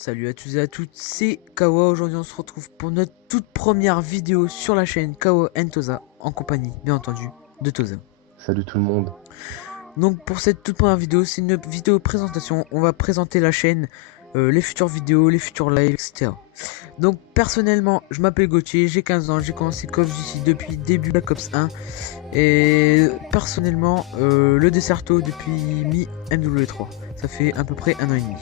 Salut à tous et à toutes, c'est Kawa. Aujourd'hui on se retrouve pour notre toute première vidéo sur la chaîne Kawa Toza, en compagnie bien entendu de Toza. Salut tout le monde. Donc pour cette toute première vidéo, c'est une vidéo présentation. On va présenter la chaîne, les futures vidéos, les futurs lives, etc. Donc personnellement, je m'appelle Gauthier, j'ai 15 ans, j'ai commencé Call of Duty depuis début Black Ops 1. Et personnellement, le Desserto depuis mi-MW3. Ça fait à peu près un an et demi.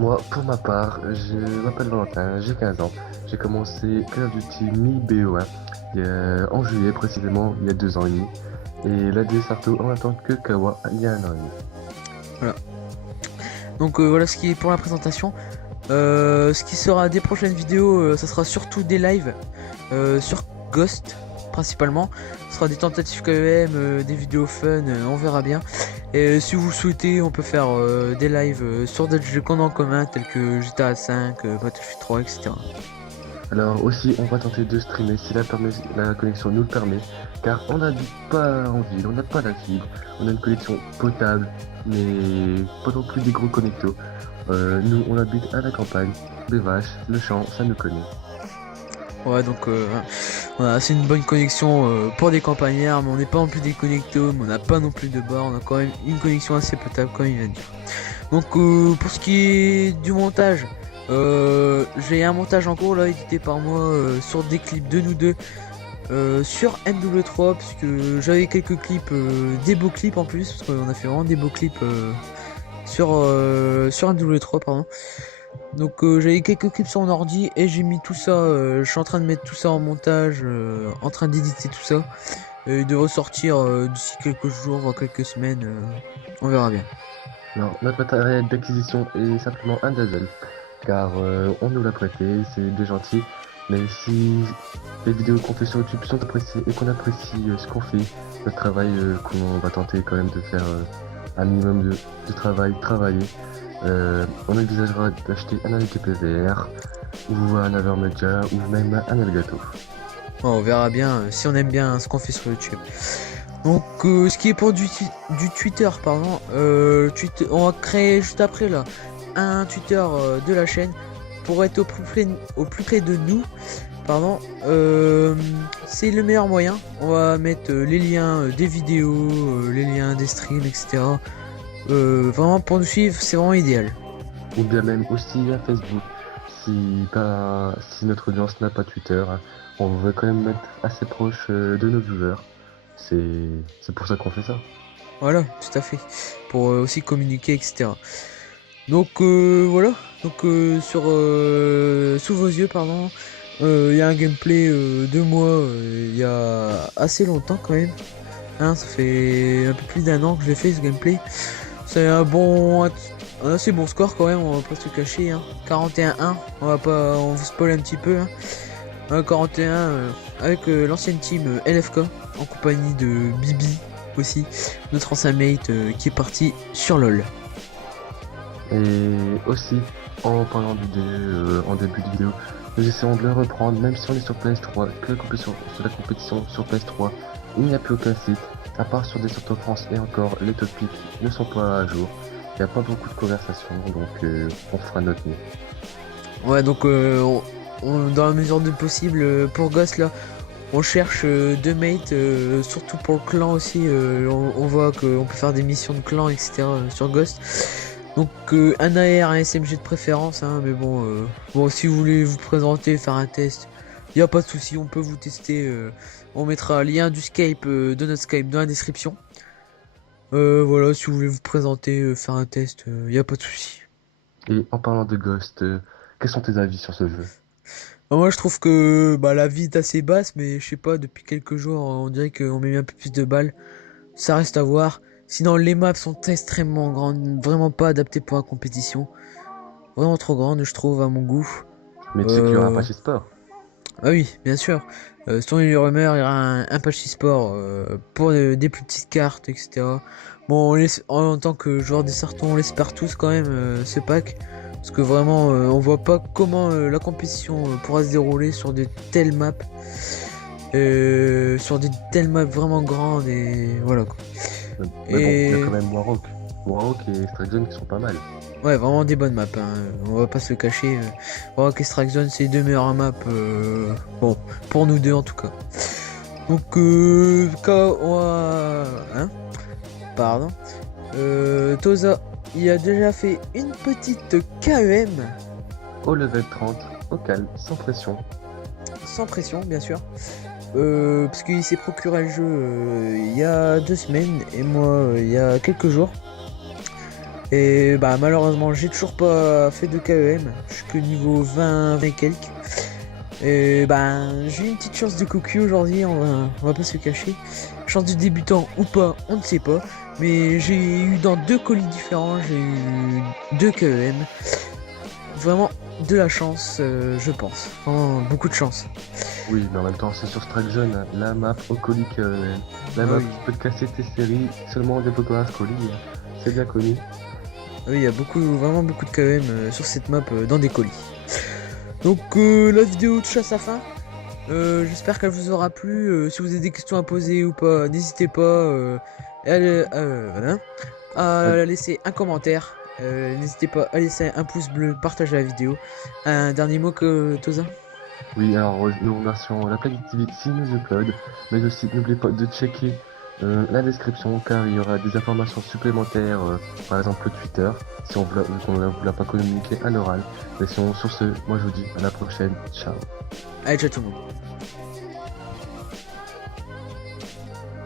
Moi, pour ma part, je m'appelle Valentin, j'ai 15 ans. J'ai commencé Call of Duty mi-BO1 en juillet précisément, il y a 2 ans et demi. Et la Desarto en même temps que Kawa, il y a un an et demi. Voilà. Donc voilà ce qui est pour la présentation. Ce qui sera des prochaines vidéos, ça sera surtout des lives sur Ghost principalement. Ce sera des tentatives KEM, des vidéos fun, on verra bien. Et si vous souhaitez, on peut faire des lives sur d'autres jeux qu'on a en commun, tels que GTA 5, Battlefield 3, etc. Alors aussi, on va tenter de streamer si la connexion nous le permet, car on n'habite pas en ville, on n'a pas la fibre, on a une connexion potable, mais pas non plus des gros connectos. Nous, on habite à la campagne, des vaches, le champ, ça nous connaît. Ouais, donc voilà, c'est une bonne connexion pour des campagnards, mais on n'est pas non plus des connectos, mais on n'a pas non plus de bar, on a quand même une connexion assez potable, comme il vient de dire. Donc pour ce qui est du montage, j'ai un montage en cours là, édité par moi sur des clips de nous deux sur MW3, parce que j'avais quelques clips, des beaux clips en plus, parce qu'on a fait vraiment des beaux clips sur MW3, pardon. Donc j'avais quelques clips sur mon ordi et j'ai mis tout ça, je suis en train de mettre tout ça en montage, en train d'éditer tout ça, et de ressortir d'ici quelques jours, voire quelques semaines, on verra bien. Non, notre matériel d'acquisition est simplement un Dazzle, car on nous l'a prêté, c'est des gentils, mais si les vidéos qu'on fait sur YouTube sont appréciées et qu'on apprécie ce qu'on fait, notre travail, qu'on va tenter quand même de faire un minimum de travailler, on envisagera d'acheter un AVP PVR, ou un Avermedia, ou même un Elgato. Bon, on verra bien si on aime bien ce qu'on fait sur YouTube. Donc ce qui est pour du Twitter, pardon, on va créer juste après là un Twitter de la chaîne pour être au plus près de nous. Pardon, c'est le meilleur moyen. On va mettre les liens des vidéos, les liens des streams, etc. Vraiment pour nous suivre, c'est vraiment idéal. Ou bien même aussi à Facebook, si notre audience n'a pas Twitter, hein, on veut quand même être assez proche de nos viewers. C'est pour ça qu'on fait ça. Voilà, tout à fait. Pour aussi communiquer, etc. Donc voilà. Donc sous vos yeux, pardon, il y a un gameplay de moi il y a assez longtemps quand même. Hein, ça fait un peu plus d'un an que j'ai fait ce gameplay. C'est un assez bon score quand même, on va pas se cacher. Hein. 41-1, on vous spoil un petit peu. Hein. 41 avec l'ancienne team LFK en compagnie de Bibi aussi, notre ancien mate qui est parti sur LoL. Et aussi, en parlant en début de vidéo, nous essayons de le reprendre, même si on est sur PS3, que la compétition sur PS3, il n'y a plus aucun site, à part sur des sites en France, et encore, les topics ne sont pas à jour. Il n'y a pas beaucoup de conversations, donc on fera notre mieux. Ouais, donc dans la mesure du possible, pour Ghost là, on cherche deux mates, surtout pour le clan aussi. On voit qu'on peut faire des missions de clan, etc. Sur Ghost. Donc un AR, un SMG de préférence, hein, mais bon, si vous voulez vous présenter, faire un test, il n'y a pas de souci, on peut vous tester. On mettra le lien du Skype, de notre Skype dans la description. Voilà, si vous voulez vous présenter, faire un test, il n'y a pas de souci. Et en parlant de Ghost, quels sont tes avis sur ce jeu? Moi je trouve que bah, la vie est assez basse, mais je sais pas, depuis quelques jours on dirait qu'on met un peu plus de balles. Ça reste à voir. Sinon les maps sont extrêmement grandes, vraiment pas adaptées pour la compétition. Vraiment trop grandes je trouve à mon goût. Mais tu sais qu'il y aura un Euh... patch sport. Ah oui, bien sûr. Selon les rumeurs, il y aura un patch e-sport pour des plus petites cartes, etc. Bon, en tant que joueur des Sartons, on l'espère tous quand même ce pack. Parce que vraiment, on voit pas comment la compétition pourra se dérouler sur de telles maps. Sur des telles maps vraiment grandes et voilà quoi. Mais bon, il y a Et quand même Warhawk. Warhawk et Strike Zone qui sont pas mal. Ouais, vraiment des bonnes maps, hein. On va pas se le cacher. Warhawk et Strike Zone, c'est les deux meilleures maps. Bon, pour nous deux en tout cas. Donc, quand on va... Hein? Pardon. Toza, il a déjà fait une petite KEM, Au level 30, au calme, sans pression. sans pression bien sûr. Parce qu'il s'est procuré le jeu il y a 2 semaines et moi il y a quelques jours. Et bah malheureusement j'ai toujours pas fait de KEM, je suis que niveau 20 et quelques. Et bah j'ai eu une petite chance de cocu aujourd'hui, on va pas se cacher. Chance du débutant ou pas, on ne sait pas. Mais j'ai eu dans 2 colis différents, j'ai eu 2 KEM. Vraiment de la chance, je pense. Vraiment beaucoup de chance. Oui, mais en même temps, c'est sur Strike Zone, hein, la map au colis la Ah map oui. qui peut te casser tes séries seulement en débloquant un colis. C'est bien connu. Oui, il y a vraiment beaucoup de KM sur cette map dans des colis. Donc la vidéo touche à sa fin. J'espère qu'elle vous aura plu. Si vous avez des questions à poser ou pas, n'hésitez pas voilà, à laisser un commentaire. N'hésitez pas à laisser un pouce bleu, partager la vidéo. Un dernier mot que Toza? Oui, alors nous remercions la plaque Activity News Upload, mais aussi n'oubliez pas de checker la description car il y aura des informations supplémentaires, par exemple le Twitter, si on vous l'a pas communiqué à l'oral. Mais sinon, sur ce, moi je vous dis à la prochaine, ciao. Allez, ciao tout le monde.